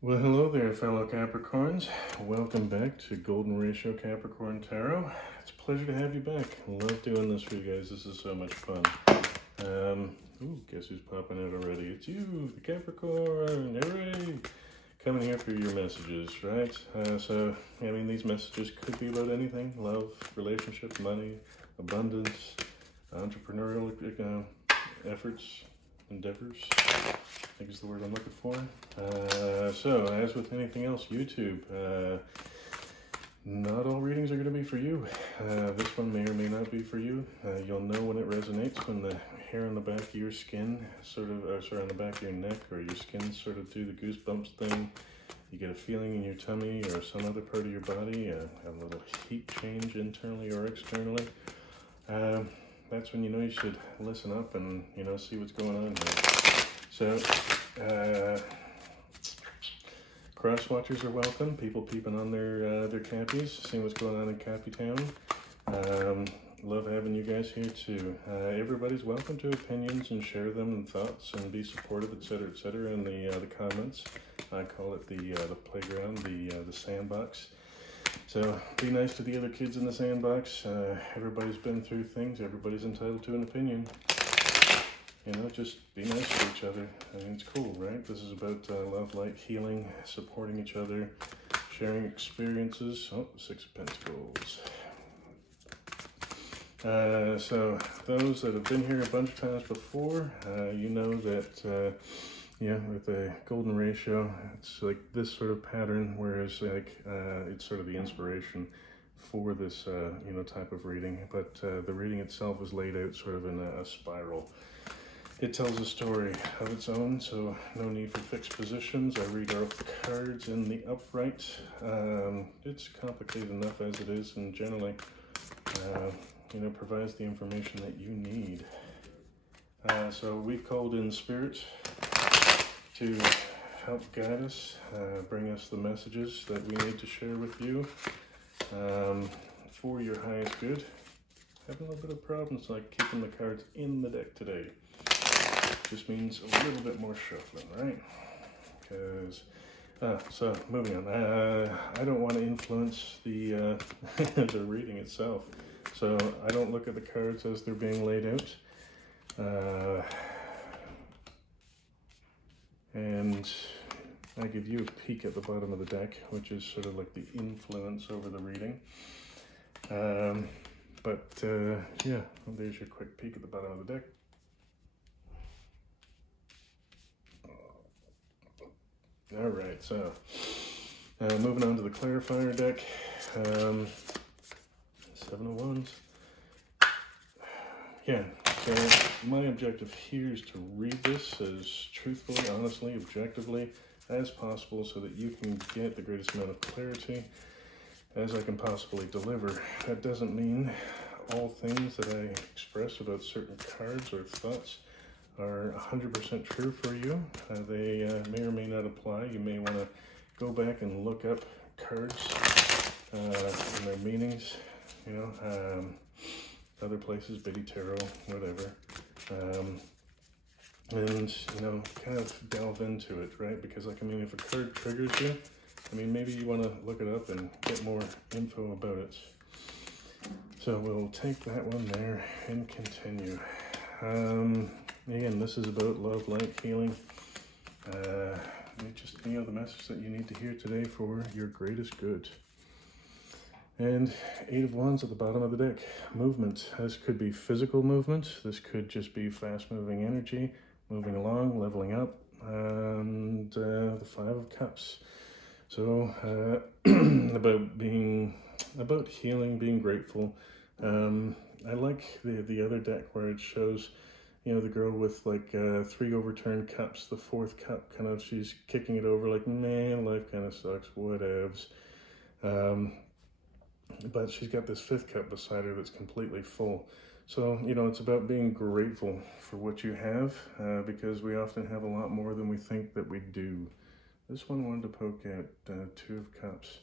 Well, hello there, fellow Capricorns. Welcome back to Golden Ratio Capricorn Tarot. It's a pleasure to have you back. I love doing this for you guys. This is so much fun. Guess who's popping out already? It's you, the Capricorn. Hooray! Coming here for your messages, right? These messages could be about anything. Love, relationship, money, abundance, entrepreneurial efforts, endeavors, I think is the word I'm looking for. So, as with anything else, YouTube, not all readings are going to be for you. This one may or may not be for you. You'll know when it resonates when the hair on the back of your skin on the back of your neck or your skin sort of do the goosebumps thing. You get a feeling in your tummy or some other part of your body, a little heat change internally or externally. That's when you know you should listen up and, see what's going on here. So, cross watchers are welcome. People peeping on their cappies, seeing what's going on in Cappy Town. Love having you guys here too. Everybody's welcome to opinions and share them and thoughts and be supportive, etc., etc. in the comments. I call it the playground, the sandbox. So be nice to the other kids in the sandbox. Everybody's been through things. Everybody's entitled to an opinion. Just be nice to each other. It's cool, right? This is about love, light, healing, supporting each other, sharing experiences. Oh, Six of Pentacles. So those that have been here a bunch of times before, you know that, with a golden ratio, it's like this sort of pattern, whereas it's sort of the inspiration for this, type of reading. But the reading itself is laid out sort of in a spiral. It tells a story of its own, so no need for fixed positions. I read off the cards in the upright. It's complicated enough as it is, and generally, provides the information that you need. So we've called in Spirit to help guide us, bring us the messages that we need to share with you for your highest good. Having a little bit of problems like keeping the cards in the deck today. Just means a little bit more shuffling, right? Because, so moving on. I don't want to influence the the reading itself, so I don't look at the cards as they're being laid out, and I give you a peek at the bottom of the deck, which is sort of like the influence over the reading. Yeah, well, there's your quick peek at the bottom of the deck. All right, so moving on to the clarifier deck, 7 of Wands. Yeah, so my objective here is to read this as truthfully, honestly, objectively as possible so that you can get the greatest amount of clarity as I can possibly deliver. That doesn't mean all things that I express about certain cards or thoughts are 100% true for you. They may or may not apply. You may want to go back and look up cards and their meanings, other places, Biddy Tarot, whatever. And, kind of delve into it, right? Because, if a card triggers you, maybe you want to look it up and get more info about it. So we'll take that one there and continue. Again, this is about love, light, healing. Just, the message that you need to hear today for your greatest good. And 8 of Wands at the bottom of the deck. Movement. This could be physical movement. This could just be fast-moving energy, moving along, leveling up. And the 5 of Cups. So, about healing, being grateful. I like the other deck where it shows, the girl with 3 overturned cups. The 4th cup, kind of, she's kicking it over like, man, life kind of sucks, whatevs. But she's got this 5th cup beside her that's completely full. So, it's about being grateful for what you have, because we often have a lot more than we think that we do. This one wanted to poke at 2 of Cups.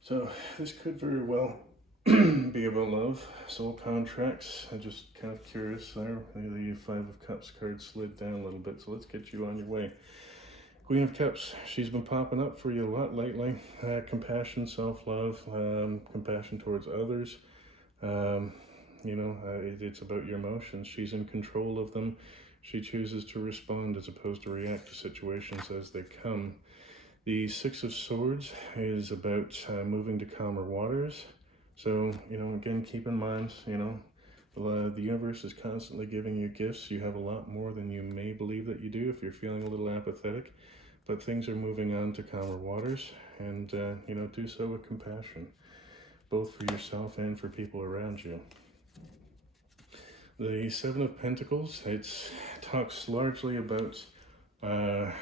So this could very well be about love, soul contracts. I'm just kind of curious there. The 5 of Cups card slid down a little bit, so let's get you on your way. Queen of Cups, she's been popping up for you a lot lately. Compassion, self-love, compassion towards others. It's about your emotions. She's in control of them. She chooses to respond as opposed to react to situations as they come. The Six of Swords is about moving to calmer waters. So, again, keep in mind, the universe is constantly giving you gifts. You have a lot more than you may believe that you do if you're feeling a little apathetic. But things are moving on to calmer waters, and, do so with compassion, both for yourself and for people around you. The Seven of Pentacles, it talks largely about the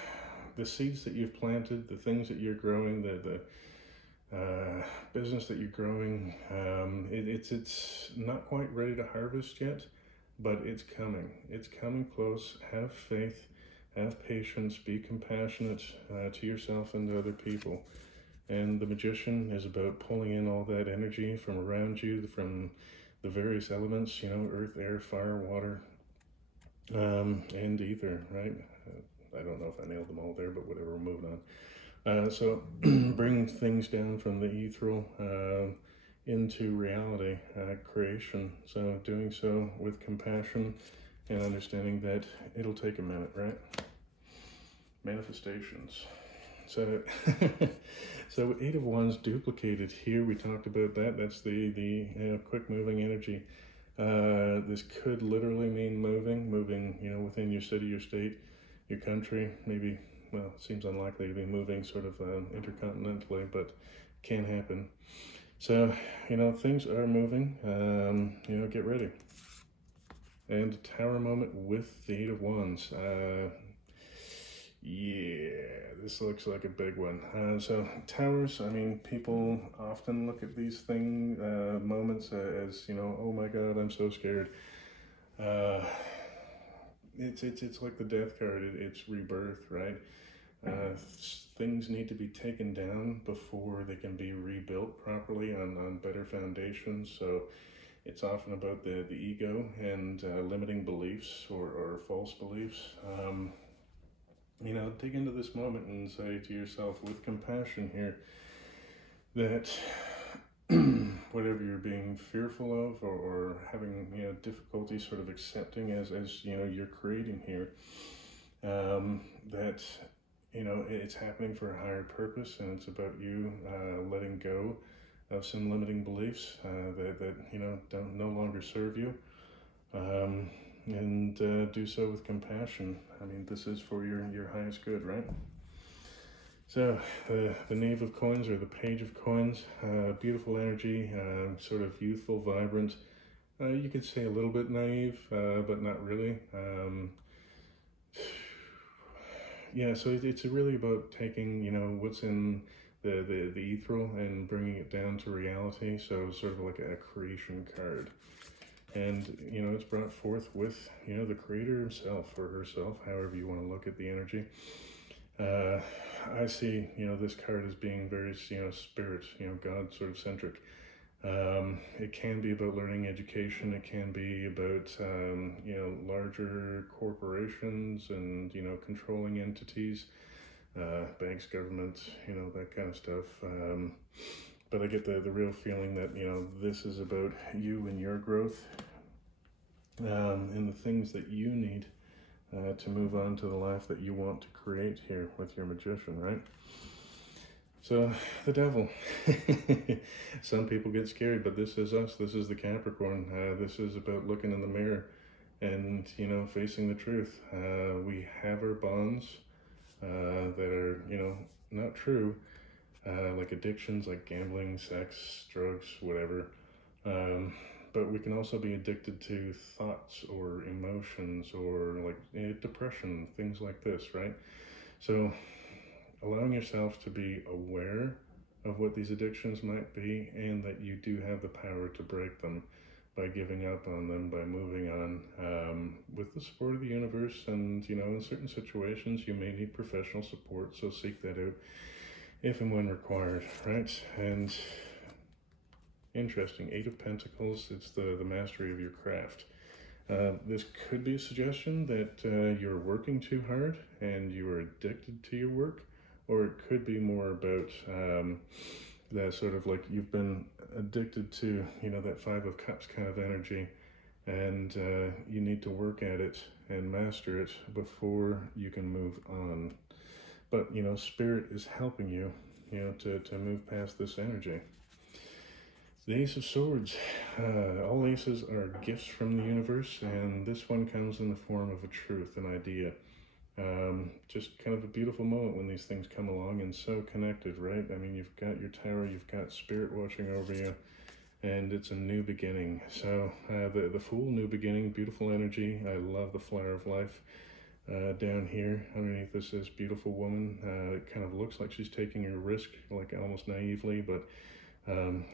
seeds that you've planted, the things that you're growing, the business that you're growing. It's not quite ready to harvest yet, but it's coming. It's coming close. Have faith, have patience, be compassionate to yourself and to other people. And the Magician is about pulling in all that energy from around you, from the various elements, earth, air, fire, water, and ether, right? I don't know if I nailed them all there, but whatever, we're moving on. So bring things down from the ethereal into reality, creation. So doing so with compassion and understanding that it'll take a minute, right? Manifestations. So, so Eight of Wands duplicated here. We talked about that. That's the quick moving energy. This could literally mean moving, within your city, your state, your country. Maybe, well, it seems unlikely to be moving sort of intercontinentally, but can happen. So, things are moving. Get ready. And Tower moment with the Eight of Wands. Yeah, this looks like a big one. So towers, people often look at these moments as, oh my God, I'm so scared. It's like the Death card. It's rebirth, right? Things need to be taken down before they can be rebuilt properly on better foundations. So it's often about the ego and limiting beliefs or false beliefs. Dig into this moment and say to yourself with compassion here that whatever you're being fearful of or having, difficulty sort of accepting as you're creating here, that, it's happening for a higher purpose, and it's about you letting go of some limiting beliefs that don't no longer serve you. And do so with compassion. This is for your highest good, right? So the Knave of Coins or the Page of Coins, beautiful energy, sort of youthful, vibrant. You could say a little bit naive, but not really. Yeah, so it's really about taking, what's in the ethereal and bringing it down to reality. So sort of like a creation card. And, it's brought forth with, the creator himself or herself, however you want to look at the energy. I see, this card as being very, spirit, God sort of centric. It can be about learning education. It can be about, larger corporations and, controlling entities, banks, governments, that kind of stuff. But I get the real feeling that, this is about you and your growth and the things that you need to move on to the life that you want to create here with your Magician, right? So, the Devil. Some people get scared, but this is us. This is the Capricorn. This is about looking in the mirror and, facing the truth. We have our bonds that are, not true. Like addictions, like gambling, sex, drugs, whatever. But we can also be addicted to thoughts or emotions or like depression, things like this, right? So allowing yourself to be aware of what these addictions might be and that you do have the power to break them by giving up on them, by moving on with the support of the universe. And, in certain situations, you may need professional support, so seek that out if and when required, right? And interesting, Eight of Pentacles, it's the mastery of your craft. This could be a suggestion that you're working too hard and you are addicted to your work, or it could be more about that sort of like you've been addicted to, you know, that Five of Cups kind of energy, and you need to work at it and master it before you can move on. But, you know, Spirit is helping you, you know, to move past this energy. The Ace of Swords. All aces are gifts from the universe, and this one comes in the form of a truth, an idea. Just kind of a beautiful moment when these things come along, and so connected, right? I mean, you've got your tower, you've got Spirit watching over you, and it's a new beginning. So the Fool, new beginning, beautiful energy. I love the Flower of Life. Down here underneath this is beautiful woman. It kind of looks like she's taking a risk, like almost naively, but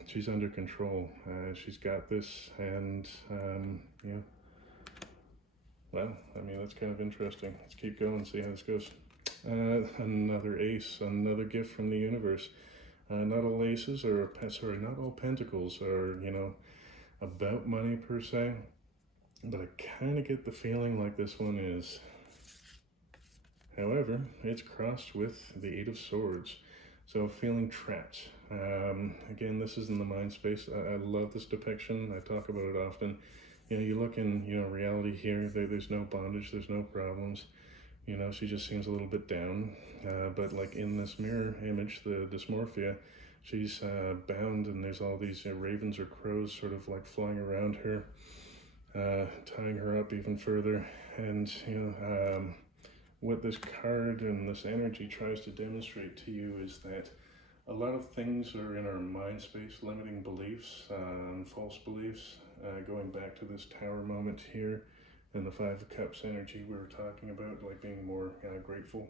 she's under control. She's got this, and yeah. Well, I mean, that's kind of interesting. Let's keep going, see how this goes. Another ace, another gift from the universe. Not all aces, or sorry, not all pentacles are, you know, about money per se, but I kind of get the feeling like this one is. However, it's crossed with the Eight of Swords, so feeling trapped. Again, this is in the mind space. I love this depiction. I talk about it often. You know, you look in, you know, reality here, there's no bondage, there's no problems. You know, she just seems a little bit down. But like in this mirror image, the dysmorphia, she's bound, and there's all these ravens or crows sort of like flying around her, tying her up even further. And, you know, what this card and this energy tries to demonstrate to you is that a lot of things are in our mind space, limiting beliefs, false beliefs, going back to this tower moment here, and the Five of Cups energy we were talking about, like being more grateful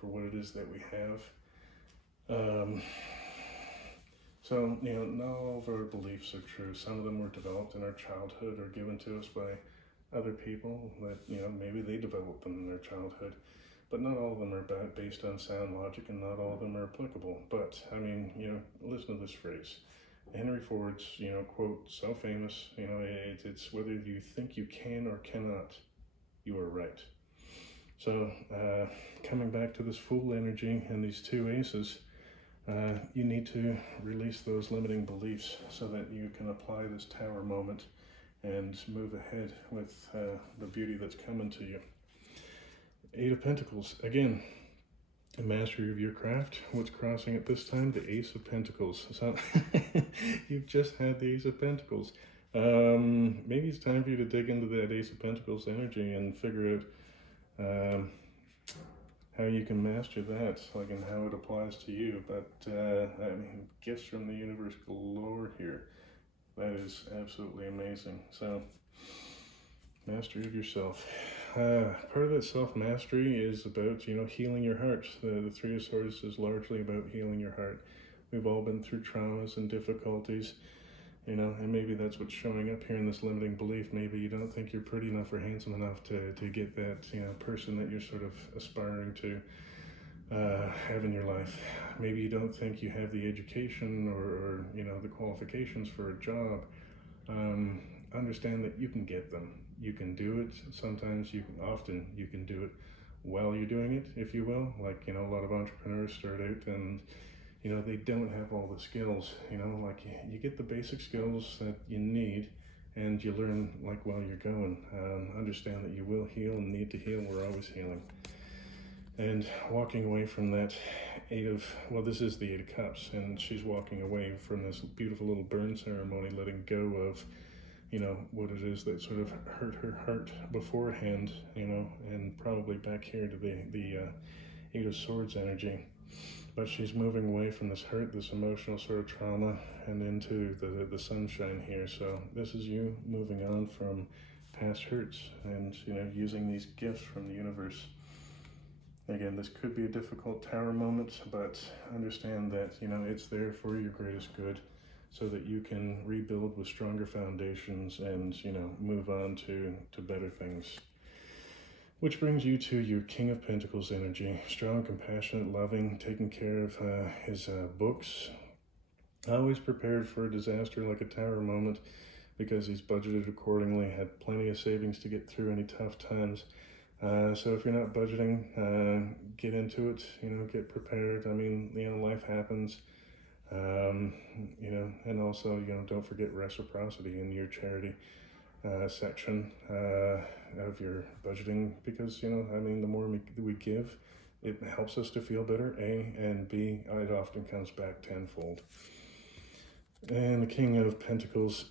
for what it is that we have. So, you know, not all of our beliefs are true. Some of them were developed in our childhood or given to us by other people that, you know, maybe they developed them in their childhood. But not all of them are based on sound logic, and not all of them are applicable. But, I mean, you know, listen to this phrase. Henry Ford's, you know, quote, so famous, you know, it's whether you think you can or cannot, you are right. So, coming back to this Fool energy and these two aces, you need to release those limiting beliefs so that you can apply this tower moment and move ahead with the beauty that's coming to you. Eight of Pentacles, again, a mastery of your craft. What's crossing at this time? The Ace of Pentacles. So you've just had the Ace of Pentacles. Maybe it's time for you to dig into that Ace of Pentacles energy and figure out how you can master that, like, and how it applies to you. But I mean, gifts from the universe galore here. That is absolutely amazing. So, mastery of yourself. Part of that self-mastery is about, you know, healing your heart. The Three of Swords is largely about healing your heart. We've all been through traumas and difficulties, you know, and maybe that's what's showing up here in this limiting belief. Maybe you don't think you're pretty enough or handsome enough to get that, you know, person that you're sort of aspiring to have in your life. Maybe you don't think you have the education or you know, the qualifications for a job. Understand that you can get them. You can do it. Sometimes often you can do it while you're doing it, if you will. Like, you know, a lot of entrepreneurs start out and, you know, they don't have all the skills, you know, like you get the basic skills that you need, and you learn like while you're going. Understand that you will heal and need to heal. We're always healing. And walking away from that this is the Eight of Cups, and she's walking away from this beautiful little burn ceremony, letting go of, you know, what it is that sort of hurt her heart beforehand, you know, and probably back here to the Eight of Swords energy. But she's moving away from this hurt, this emotional sort of trauma, and into the sunshine here. So this is you moving on from past hurts and, you know, using these gifts from the universe. Again, this could be a difficult tower moment, but understand that, you know, it's there for your greatest good, so that you can rebuild with stronger foundations and, you know, move on to better things. Which brings you to your King of Pentacles energy. Strong, compassionate, loving, taking care of his books. Always prepared for a disaster like a tower moment. because he's budgeted accordingly, had plenty of savings to get through any tough times. So if you're not budgeting, get into it, get prepared. I mean, life happens, and also, don't forget reciprocity in your charity section of your budgeting, because, I mean, the more we give, it helps us to feel better, A, and B, it often comes back tenfold. And the King of Pentacles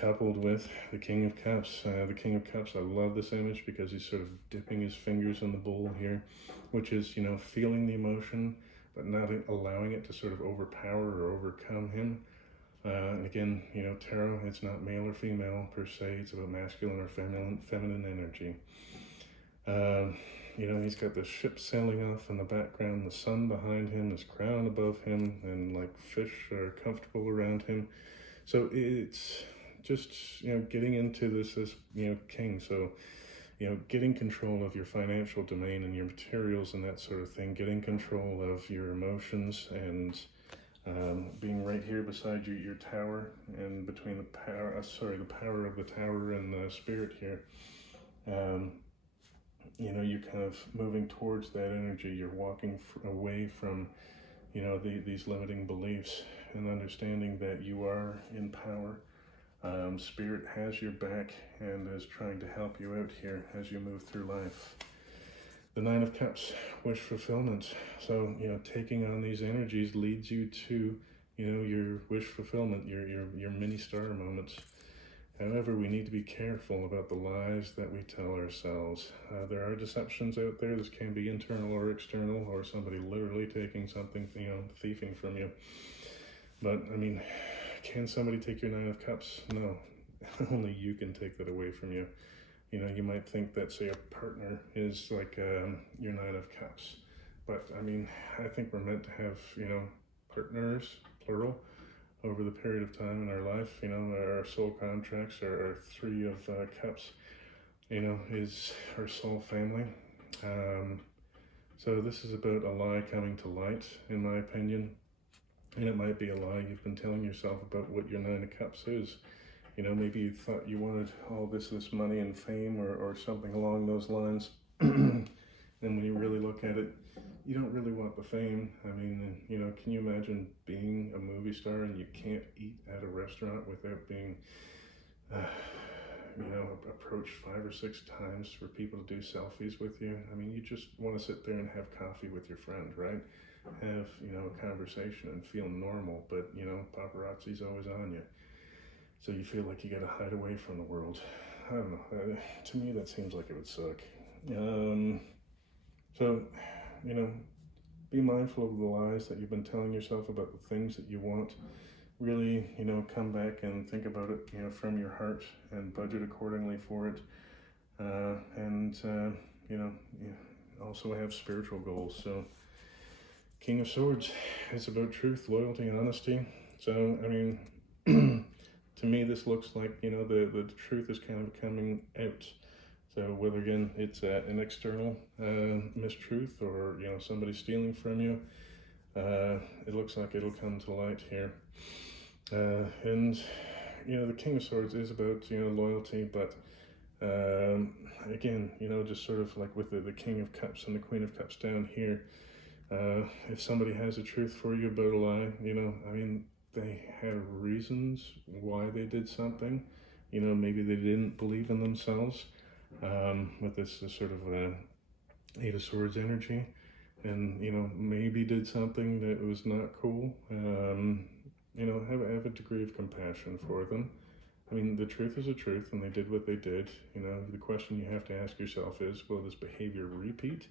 coupled with the King of Cups. The King of Cups, I love this image because he's sort of dipping his fingers in the bowl here, which is, feeling the emotion, but not allowing it to sort of overpower or overcome him. And again, tarot, it's not male or female per se, it's about masculine or feminine energy. He's got the ship sailing off in the background, the sun behind him, his crown above him, and like fish are comfortable around him. So it's just, getting into this king. So, getting control of your financial domain and your materials and that sort of thing, getting control of your emotions, and being right here beside your tower, and between the power of the tower and the spirit here. You're kind of moving towards that energy. You're walking away from, these limiting beliefs, and understanding that you are in power. Spirit has your back and is trying to help you out here as you move through life. The Nine of Cups, wish fulfillment. So, taking on these energies leads you to, your wish fulfillment, your mini star moments. However, we need to be careful about the lies that we tell ourselves. There are deceptions out there. This can be internal or external, or somebody literally taking something, thieving from you. But, I mean, can somebody take your Nine of Cups? No. Only you can take that away from you. You might think that, say, a partner is like your Nine of Cups. But, I mean, I think we're meant to have, partners, plural, over the period of time in our life. Our soul contracts, our Three of Cups, is our soul family. So this is about a lie coming to light, in my opinion. And it might be a lie you've been telling yourself about what your Nine of Cups is. Maybe you thought you wanted all this money and fame, or something along those lines. And when you really look at it, you don't really want the fame. I mean, can you imagine being a movie star and you can't eat at a restaurant without being, approached 5 or 6 times for people to do selfies with you? I mean, you just want to sit there and have coffee with your friend, right? Have, a conversation and feel normal, but, paparazzi's always on you. So you feel like you got to hide away from the world. I don't know. To me, that seems like it would suck. So, be mindful of the lies that you've been telling yourself about the things that you want. Really, come back and think about it, from your heart, and budget accordingly for it. Also have spiritual goals. So, King of Swords, it's about truth, loyalty, honesty. So, I mean, to me, this looks like, the truth is kind of coming out. So whether, again, it's an external mistruth, or, somebody stealing from you, it looks like it'll come to light here. And, the King of Swords is about, loyalty, but, again, just sort of like with the King of Cups and the Queen of Cups down here, if somebody has a truth for you about a lie, I mean, they have reasons why they did something. Maybe they didn't believe in themselves, with this sort of Eight of Swords energy, and, maybe did something that was not cool. Have a degree of compassion for them. I mean, the truth is a truth, and they did what they did. The question you have to ask yourself is, will this behavior repeat?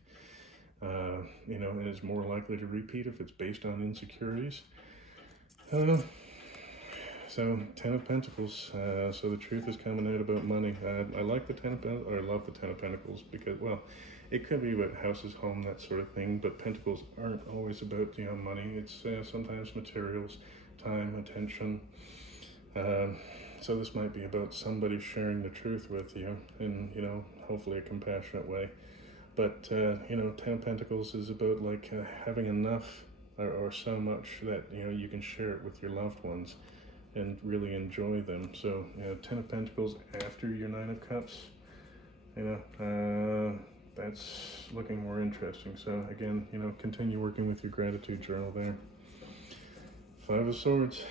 And is more likely to repeat if it's based on insecurities. I don't know. So, 10 of Pentacles. So the truth is coming out about money. I like the 10 of Pentacles, or I love the 10 of Pentacles, because, well, it could be about houses, home, that sort of thing, but Pentacles aren't always about, money. It's sometimes materials, time, attention. So this might be about somebody sharing the truth with you in, hopefully a compassionate way. But, 10 of Pentacles is about, like, having enough or so much that, you can share it with your loved ones. and really enjoy them. So, you know, 10 of Pentacles after your 9 of Cups, you know, that's looking more interesting. So again, you know, continue working with your gratitude journal there. 5 of Swords.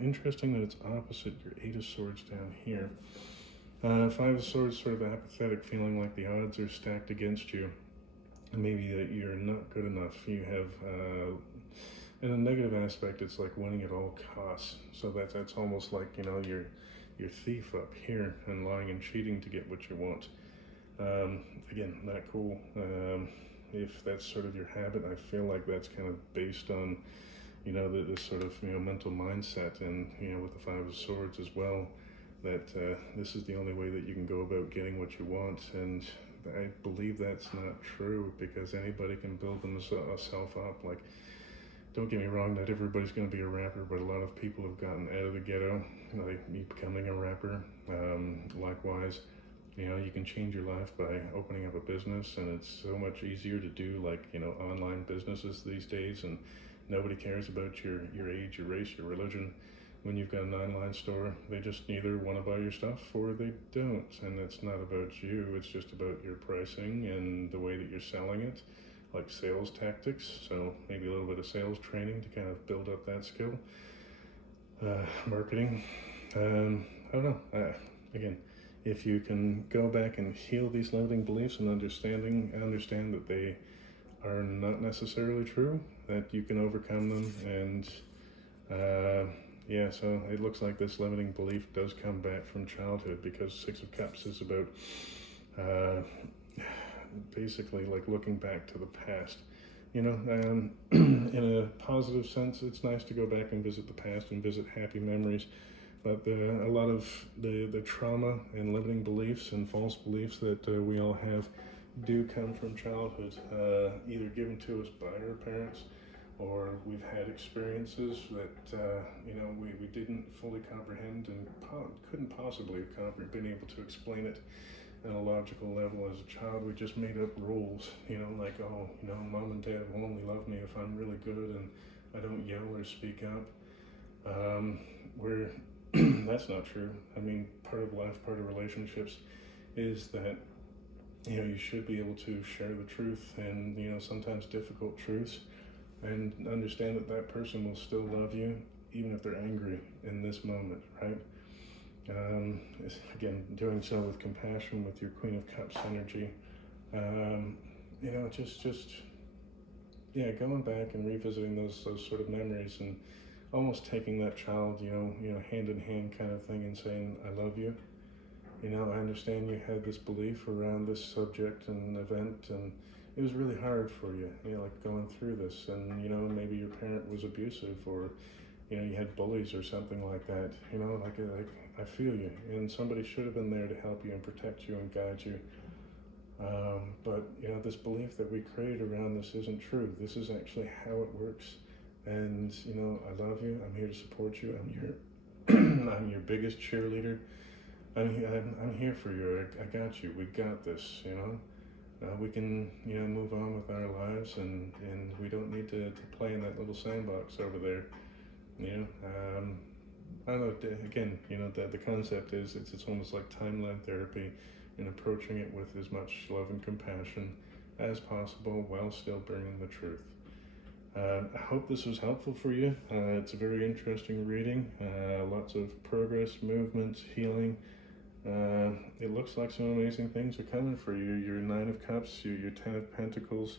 Interesting that it's opposite your 8 of Swords down here. 5 of Swords, sort of apathetic, feeling like the odds are stacked against you. Maybe that you're not good enough. You have, in a negative aspect, it's like winning at all costs. So that's almost like, you know, you're thief up here and lying and cheating to get what you want. Again, not cool. If that's sort of your habit, I feel like that's kind of based on, you know, this sort of, you know, mental mindset, and, you know, with the 5 of Swords as well, that this is the only way that you can go about getting what you want. And I believe that's not true, because anybody can build themselves up. Like, don't get me wrong, not everybody's going to be a rapper, but a lot of people have gotten out of the ghetto, like me becoming a rapper. Likewise, you know, you can change your life by opening up a business, and it's so much easier to do, like, you know, online businesses these days, and nobody cares about your age, your race, your religion. When you've got an online store, they just either want to buy your stuff or they don't. And it's not about you, it's just about your pricing and the way that you're selling it, like sales tactics. So maybe a little bit of sales training to kind of build up that skill. Marketing. I don't know. Again, if you can go back and heal these limiting beliefs and understand that they are not necessarily true, that you can overcome them. And yeah, so it looks like this limiting belief does come back from childhood, because 6 of Cups is about basically like looking back to the past. You know, in a positive sense, it's nice to go back and visit the past and visit happy memories. But a lot of the trauma and limiting beliefs and false beliefs that we all have do come from childhood, either given to us by our parents, or we've had experiences that, you know, we didn't fully comprehend and couldn't possibly have been able to explain it at a logical level. As a child, we just made up rules, you know, like, oh, you know, mom and dad will only love me if I'm really good and I don't yell or speak up. Where that's not true. I mean, part of life, part of relationships is that, you know, you should be able to share the truth, and, you know, sometimes difficult truths, and understand that that person will still love you even if they're angry in this moment, right? Again, doing so with compassion, with your Queen of Cups energy. You know, just yeah, going back and revisiting those sort of memories, and almost taking that child, you know, hand in hand kind of thing, and saying, I love you. You know, I understand you had this belief around this subject and event, and it was really hard for you, you know, like going through this, and, you know, maybe your parent was abusive, or, you know, you had bullies or something like that, you know, like I feel you, and somebody should have been there to help you and protect you and guide you. But, you know, this belief that we create around this isn't true. This is actually how it works. And, you know, I love you. I'm here to support you. I'm your biggest cheerleader. I'm here for you. I got you. We got this, you know. We can, you know, move on with our lives, and we don't need to play in that little sandbox over there, you know. I don't know, again, you know, the concept is it's almost like timeline therapy, and approaching it with as much love and compassion as possible while still bringing the truth. I hope this was helpful for you. It's a very interesting reading. Lots of progress, movement, healing. It looks like some amazing things are coming for you. Your 9 of Cups, your 10 of Pentacles.